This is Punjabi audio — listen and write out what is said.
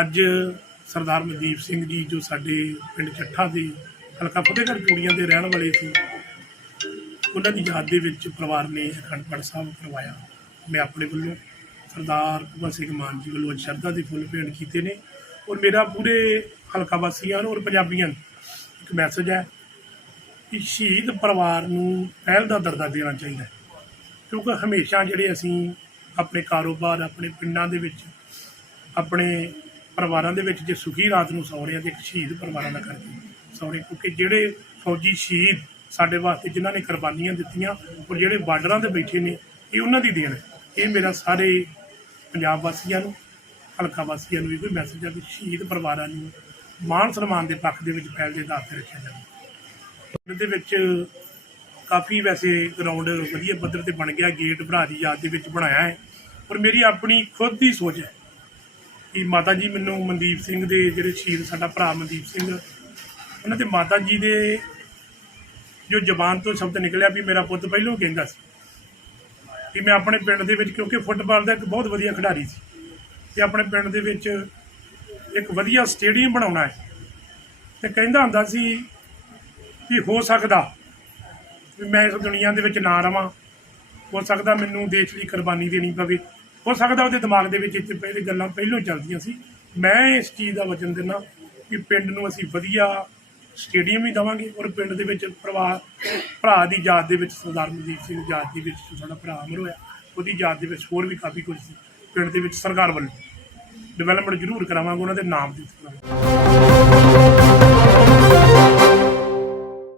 ਅੱਜ ਸਰਦਾਰ ਮਨਦੀਪ ਸਿੰਘ ਜੀ ਜੋ ਸਾਡੇ ਪਿੰਡ ਚੱਠਾ ਦੇ ਹਲਕਾ ਫਤਿਹਗੜ੍ਹ ਚੂੜੀਆਂ ਦੇ ਰਹਿਣ ਵਾਲੇ ਸੀ, ਉਹਨਾਂ ਦੀ ਯਾਦ ਦੇ ਵਿੱਚ ਪਰਿਵਾਰ ਨੇ ਅਖੰਡ ਪਾਠ ਸਾਹਿਬ ਕਰਵਾਇਆ। ਮੈਂ ਆਪਣੇ ਵੱਲੋਂ ਸਰਦਾਰ ਭਗਵੰਤ ਸਿੰਘ ਮਾਨ ਜੀ ਵੱਲੋਂ ਅੱਜ ਸ਼ਰਧਾ ਦੇ ਫੁੱਲ ਭੇਂਟ ਕੀਤੇ ਨੇ ਔਰ ਮੇਰਾ ਪੂਰੇ ਹਲਕਾ ਵਾਸੀਆਂ ਨੂੰ ਔਰ ਪੰਜਾਬੀਆਂ ਨੂੰ ਇੱਕ ਮੈਸੇਜ ਹੈ ਕਿ ਸ਼ਹੀਦ ਪਰਿਵਾਰ ਨੂੰ ਪਹਿਲ ਦਾ ਦਰਜਾ ਦੇਣਾ ਚਾਹੀਦਾ ਹੈ। ਕਿਉਂਕਿ ਹਮੇਸ਼ਾ ਜਿਹੜੇ ਅਸੀਂ ਆਪਣੇ ਕਾਰੋਬਾਰ, ਆਪਣੇ ਪਿੰਡਾਂ ਦੇ ਵਿੱਚ, ਆਪਣੇ ਪਰਿਵਾਰਾਂ ਦੇ ਵਿੱਚ ਜੇ ਸੁਖੀ ਰਾਤ ਨੂੰ ਸੌ ਰਹੇ ਹਾਂ ਤੇ ਇੱਕ ਸ਼ਹੀਦ ਪਰਿਵਾਰਾਂ ਦਾ ਕਰਕੇ ਸੌ ਕਿਉਂਕਿ ਜਿਹੜੇ ਫੌਜੀ ਸ਼ਹੀਦ ਸਾਡੇ ਵਾਸਤੇ ਜਿਨ੍ਹਾਂ ਨੇ ਕੁਰਬਾਨੀਆਂ ਦਿੱਤੀਆਂ ਔਰ ਜਿਹੜੇ ਬਾਰਡਰਾਂ ਤੇ ਬੈਠੇ ਨੇ, ਇਹ ਉਹਨਾਂ ਦੀ ਦੇਣ ਹੈ। ਇਹ ਮੇਰਾ ਸਾਰੇ ਪੰਜਾਬ ਵਾਸੀਆਂ ਨੂੰ, ਹਲਕਾ ਵਾਸੀਆਂ ਨੂੰ ਵੀ ਕੋਈ ਮੈਸੇਜ ਹੈ ਕਿ ਸ਼ਹੀਦ ਪਰਿਵਾਰਾਂ ਨੂੰ ਮਾਣ ਸਨਮਾਨ ਦੇ ਪੱਖ ਦੇ ਵਿੱਚ ਪਹਿਲ ਦੇ ਆਧਾਰ ਤੇ ਰੱਖਿਆ ਜਾਵੇ। ਦੇ ਵਿੱਚ ਕਾਫੀ ਵੈਸੇ ਗਰਾਊਂਡ ਵਧੀਆ ਪੱਧਰ ਤੇ ਬਣ ਗਿਆ ਗੇਟ ਭਰਾ ਦੀ ਯਾਦ ਦੇ ਵਿੱਚ ਬਣਾਇਆ ਹੈ। ਪਰ ਮੇਰੀ ਆਪਣੀ ਖੁਦ ਦੀ ਸੋਚ ਹੈ ਕਿ ਮਾਤਾ ਜੀ ਮੈਨੂੰ ਮਨਦੀਪ ਸਿੰਘ ਦੇ ਜਿਹੜੇ ਸ਼ਹੀਦ ਸਾਡਾ ਭਰਾ ਮਨਦੀਪ ਸਿੰਘ, ਉਹਨਾਂ ਦੇ ਮਾਤਾ ਜੀ ਦੇ ਜੋ ਜ਼ਬਾਨ ਤੋਂ ਸ਼ਬਦ ਨਿਕਲਿਆ ਵੀ ਮੇਰਾ ਪੁੱਤ ਪਹਿਲਾਂ ਕਹਿੰਦਾ ਸੀ ਕਿ ਮੈਂ ਆਪਣੇ ਪਿੰਡ ਦੇ ਵਿੱਚ, ਕਿਉਂਕਿ ਫੁੱਟਬਾਲ ਦਾ ਇੱਕ ਬਹੁਤ ਵਧੀਆ ਖਿਡਾਰੀ ਸੀ ਤੇ ਆਪਣੇ ਪਿੰਡ ਦੇ ਵਿੱਚ ਇੱਕ ਵਧੀਆ ਸਟੇਡੀਅਮ ਬਣਾਉਣਾ ਹੈ। ਤੇ ਕਹਿੰਦਾ ਹੁੰਦਾ ਸੀ ਵੀ ਹੋ ਸਕਦਾ ਵੀ ਮੈਂ ਇਸ ਦੁਨੀਆ ਦੇ ਵਿੱਚ ਨਾ ਰਵਾਂ, ਹੋ ਸਕਦਾ ਮੈਨੂੰ ਦੇਸ਼ ਲਈ ਕੁਰਬਾਨੀ ਦੇਣੀ ਪਵੇ। ਹੋ ਸਕਦਾ ਉਹਦੇ ਦਿਮਾਗ ਦੇ ਵਿੱਚ ਇੱਥੇ ਪਹਿਲੇ ਗੱਲਾਂ ਪਹਿਲਾਂ ਚੱਲਦੀਆਂ ਸੀ। ਮੈਂ ਇਸ ਚੀਜ਼ ਦਾ ਵਚਨ ਦਿੰਦਾ ਕਿ ਪਿੰਡ ਨੂੰ ਅਸੀਂ ਵਧੀਆ ਸਟੇਡੀਅਮ ਵੀ ਦੇਵਾਂਗੇ ਔਰ ਪਿੰਡ ਦੇ ਵਿੱਚ ਪਰਿਵਾਰ ਭਰਾ ਦੀ ਯਾਦ ਦੇ ਵਿੱਚ ਸਰਦਾਰ ਮਨਦੀਪ ਸਿੰਘ ਦੀ ਯਾਦ ਦੇ ਵਿੱਚ ਜੋ ਸਾਡਾ ਭਰਾ ਅਮਰ ਹੋਇਆ, ਉਹਦੀ ਯਾਦ ਦੇ ਵਿੱਚ ਹੋਰ ਵੀ ਕਾਫੀ ਕੁਝ ਸੀ। ਪਿੰਡ ਦੇ ਵਿੱਚ ਸਰਕਾਰ ਵੱਲੋਂ ਡਿਵੈਲਪਮੈਂਟ ਜ਼ਰੂਰ ਕਰਾਵਾਂਗੇ, ਉਹਨਾਂ ਦੇ ਨਾਮ ਦੇ